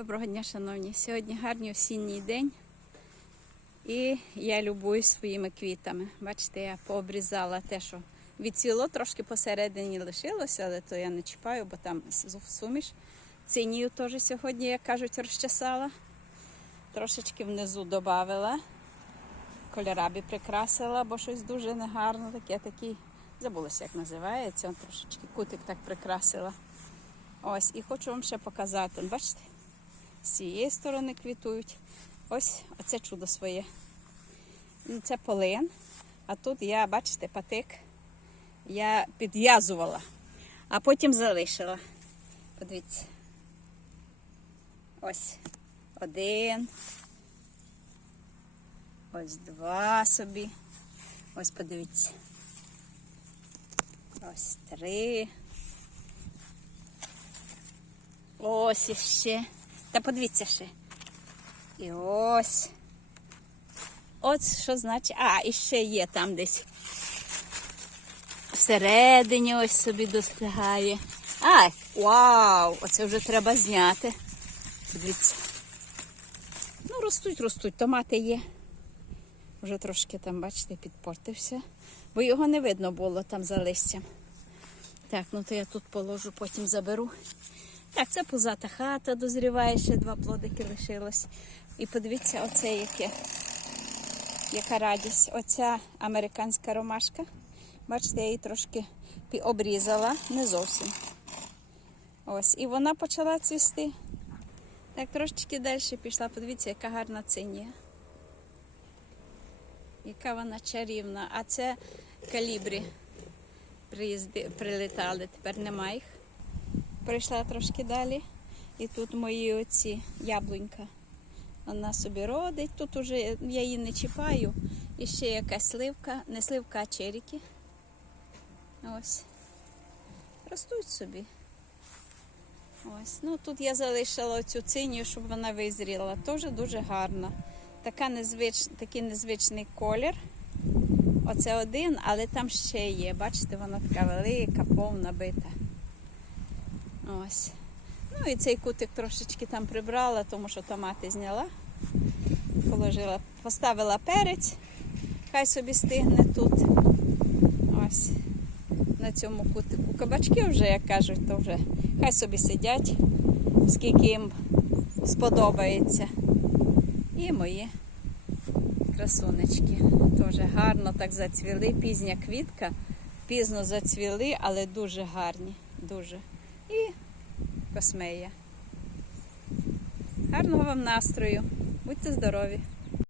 Доброго дня, шановні. Сьогодні гарний осінній день. І я любуюсь своїми квітами. Бачите, я пообрізала те, що відцвіло, трошки посередині лишилося, але то я не чіпаю, бо там суміш. Цинію теж сьогодні, як кажуть, розчесала. Трошечки внизу додавила. Кольорабі прикрасила, бо щось дуже негарно таке, такий. Забулося, як називається. Трошечки кутик так прикрасила. Ось, і хочу вам ще показати. Бачите? З цієї сторони квітують. Ось оце чудо своє. Ну, Це полин. А тут я, бачите, патик я підв'язувала, а потім залишила. Подивіться. Ось один. Ось два собі. Ось подивіться. Ось три. Ось іще. Та подивіться ще. І ось. Ось що значить. А, і ще є там десь. Всередині ось собі достигає. А, вау! Оце вже треба зняти. Подивіться. Ну, ростуть, ростуть. Томати є. Вже трошки там, бачите, підпортився. Бо його не видно було там за листям. Так, ну то я тут положу, потім заберу. Так, це пузата хата дозріває, ще два плодики лишилось. І подивіться, оце яке. Яка радість. Оця американська ромашка. Бачите, я її трошки обрізала, не зовсім. Ось, і вона почала цвісти. Так, трошечки далі пішла. Подивіться, яка гарна цинія. Яка вона чарівна. А це калібрі приїзди, прилітали, тепер нема їх. Прийшла трошки далі. І тут мої оці яблунька. Вона собі родить. Тут уже я її не чіпаю. І ще якась сливка, не сливка, а черіки. Ось. Ростуть собі. Ось. Ну тут я залишила цю цинію, щоб вона визріла. Теж дуже гарна. Така незвич... Такий незвичний колір. Оце один, але там ще є. Бачите, вона така велика, повна бита. Ось. Ну і цей кутик трошечки там прибрала, тому що томати зняла. Положила, поставила перець, хай собі стигне тут. Ось. На цьому кутику. Кабачки вже, як кажуть, то вже хай собі сидять, скільки їм сподобається. І мої красунечки. Теж гарно так зацвіли. Пізня квітка. Пізно зацвіли, але дуже гарні. Дуже. Космея. Гарного вам настрою. Будьте здорові!